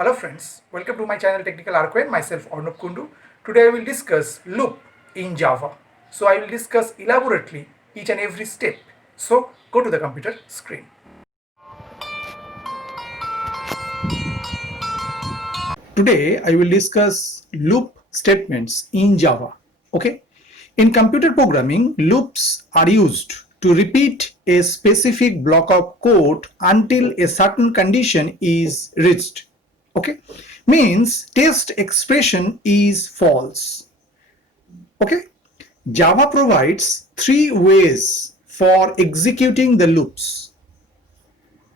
Hello friends, welcome to my channel Technical Arcane. Myself Arnab Kundu. Today I will discuss loop in Java. So I will discuss elaborately each and every step. So go to the computer screen. Today I will discuss loop statements in Java. Okay. In computer programming, loops are used to repeat a specific block of code until a certain condition is reached. Okay, means test expression is false. Okay, Java provides three ways for executing the loops.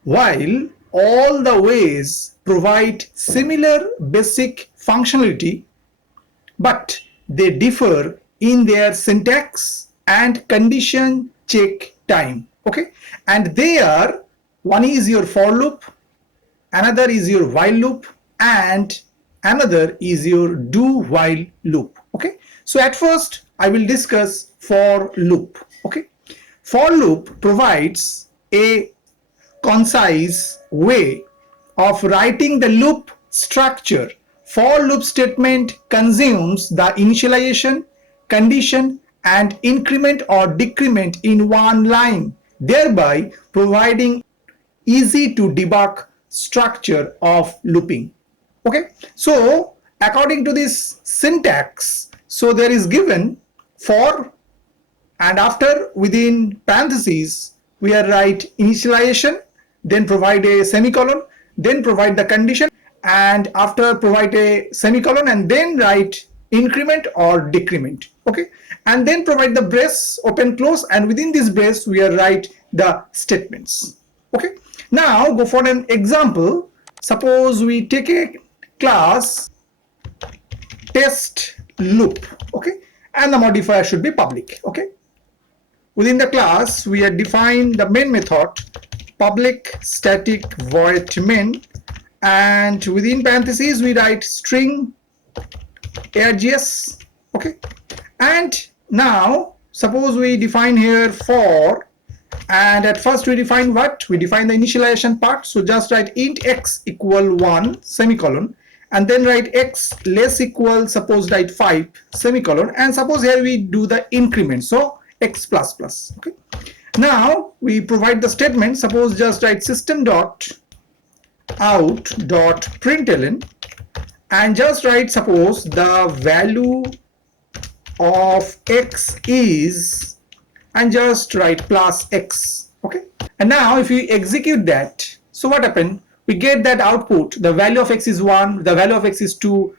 While all the ways provide similar basic functionality, but they differ in their syntax and condition check time. Okay, and they are: one is your for loop, another is your while loop, and another is your do while loop. Okay, so at first I will discuss for loop. Okay, for loop provides a concise way of writing the loop structure. For loop statement consumes the initialization, condition, and increment or decrement in one line, thereby providing easy to debug structure of looping. Okay, so according to this syntax, so there is given for, and after within parentheses we are write initialization, then provide a semicolon, then provide the condition, and after provide a semicolon and then write increment or decrement. Okay, and then provide the brace open close, and within this brace we are write the statements. Okay, now go for an example. Suppose we take a class test loop. Okay, and the modifier should be public. Okay, within the class we are define the main method public static void main, and within parentheses we write string args. Okay, and now suppose we define here for, and at first we define what? We define the initialization part. So just write int x equal 1 semicolon, and then write x less equal, suppose write 5 semicolon, and suppose here we do the increment, so x plus plus. Okay, now we provide the statement. Suppose just write system dot out dot println, and just write suppose the value of x is, and just write plus x. Okay, and now if we execute that, so what happened? We get that output: the value of x is 1, the value of x is 2,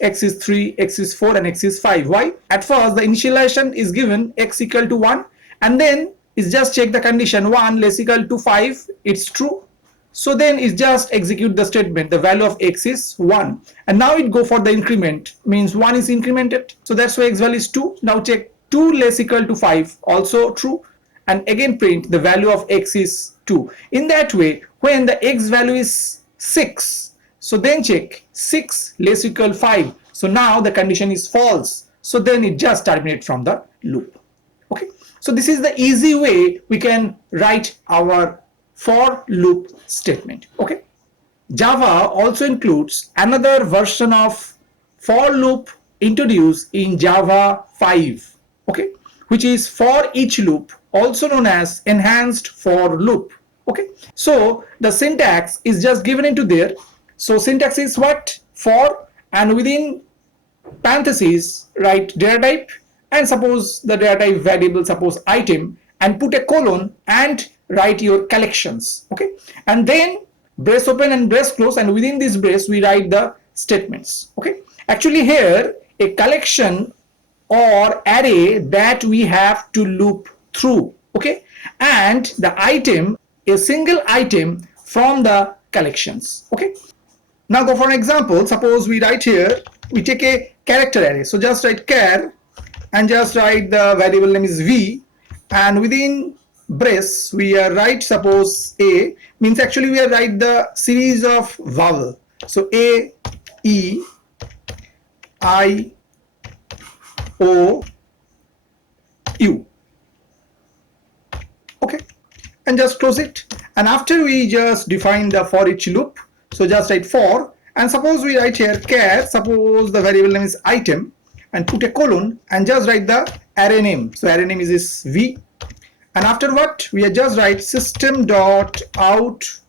x is 3, x is 4, and x is 5. Why? At first the initialization is given x equal to 1, and then it's just check the condition 1 less equal to 5, it's true. So then it's just execute the statement, the value of x is 1, and now it go for the increment, means 1 is incremented, so that's why x value is 2. Now check 2 less equal to 5, also true, and again print the value of x is 2. In that way, when the x value is 6, so then check 6 less equal 5, so now the condition is false, so then it just terminates from the loop. Okay, so this is the easy way we can write our for loop statement. Okay, Java also includes another version of for loop introduced in Java 5. Okay, which is for each loop, also known as enhanced for loop. Okay, so the syntax is just given into there. So syntax is what? For, and within parentheses write data type, and suppose the data type variable, suppose item, and put a colon and write your collections. Okay, and then brace open and brace close, and within this brace we write the statements. Okay, actually here a collection or array that we have to loop through. Okay, and the item, a single item from the collections. Okay, now go for an example. Suppose we write here, we take a character array, so just write char and just write the variable name is v, and within brace we are write suppose a, means actually we are write the series of vowel, so a, e, I, o, u. Okay, and just close it, and after we just define the for each loop, so just write for, And suppose we write here char, suppose the variable name is item, and put a colon and just write the array name. So array name is this v, and after what we are just write system dot out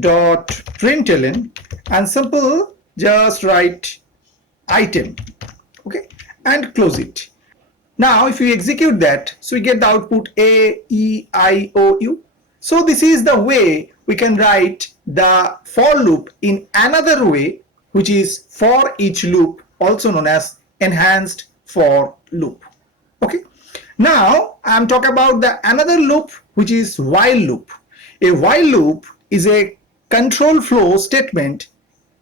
dot println and simple just write item, okay, and close it. Now if we execute that, so we get the output A, E, I, O, U. So this is the way we can write the for loop in another way, which is for each loop, also known as enhanced for loop. Okay. Now I'm talking about the another loop, which is while loop. A while loop is a control flow statement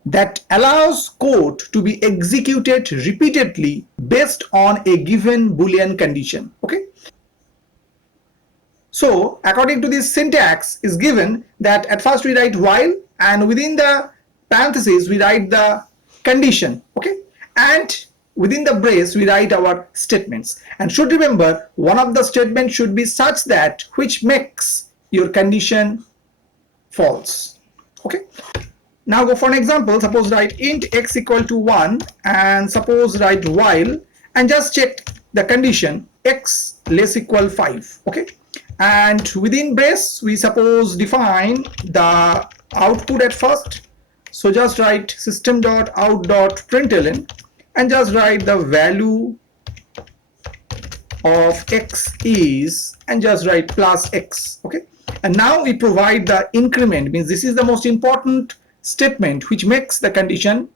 that allows code to be executed repeatedly based on a given Boolean condition. Okay. So according to this syntax is given that at first we write while, and within the parentheses we write the condition, okay, and within the brace we write our statements. And should remember, one of the statements should be such that which makes your condition false. Okay. Now go for an example. Suppose write int x equal to 1 and suppose write while and just check the condition x less equal 5. Okay. And within brace we suppose define the output at first. So just write system.out.println and just write the value of x is and just write plus x. Okay. And now we provide the increment, means this is the most important statement which makes the condition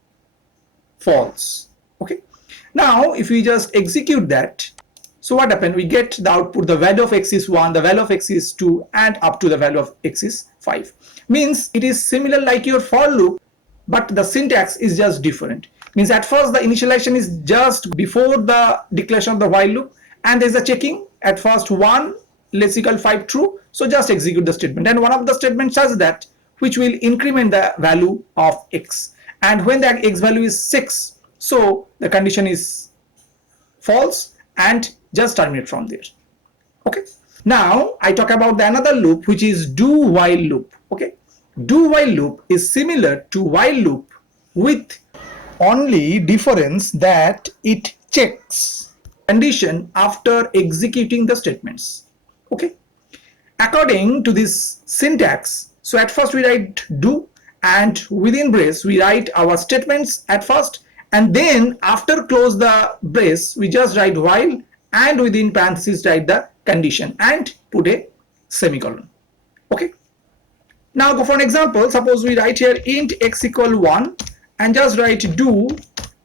false. Okay. Now if we just execute that, so what happened? We get the output, the value of x is 1, the value of x is 2, and up to the value of x is 5. Means it is similar like your for loop, but the syntax is just different. Means at first the initialization is just before the declaration of the while loop, and there is a checking at first 1 less equal 5 true, so just execute the statement, and one of the statements says that which will increment the value of x, and when the x value is 6, so the condition is false and just terminate from there. Okay. Now I talk about the another loop, which is do while loop. Okay. Do while loop is similar to while loop with only difference that it checks condition after executing the statements. Okay. According to this syntax, so at first we write do, and within brace we write our statements at first, and then after close the brace we just write while, and within parentheses write the condition and put a semicolon. Okay. Now go for an example. Suppose we write here int x equal 1 and just write do,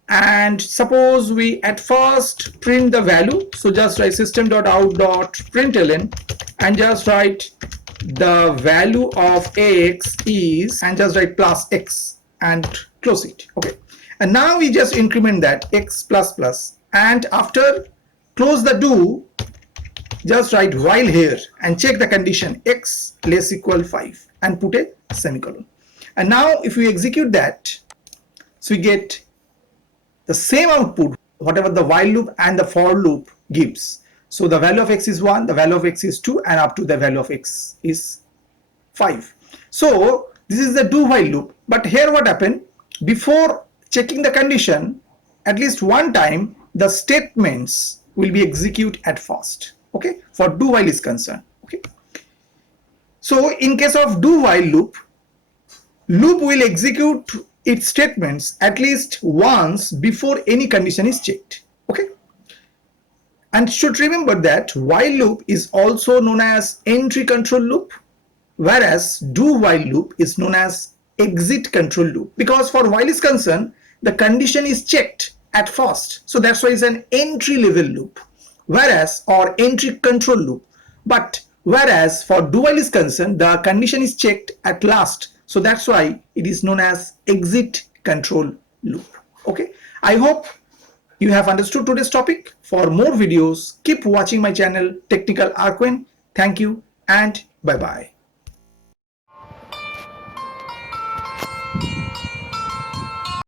and suppose we at first print the value, so just write system.out.println and just write the value of x is and just write plus x and close it. Okay. And now we just increment that x plus plus, and after close the do, just write while here and check the condition x less equal 5 and put a semicolon. And now if we execute that, so we get the same output whatever the while loop and the for loop gives. So the value of x is 1, the value of x is 2, and up to the value of x is 5. So this is the do while loop. But here what happened? Before checking the condition, at least one time the statements will be executed at first. Okay, for do while is concerned. Okay. So in case of do while loop, loop will execute its statements at least once before any condition is checked. Okay. And should remember that while loop is also known as entry control loop, whereas do while loop is known as exit control loop, because for while is concerned the condition is checked at first, so that's why it's an entry level loop, whereas or entry control loop. But whereas for do while is concerned the condition is checked at last, so that's why it is known as exit control loop. Okay, I hope you have understood today's topic. For more videos keep watching my channel Technical Arquin. Thank you and bye bye.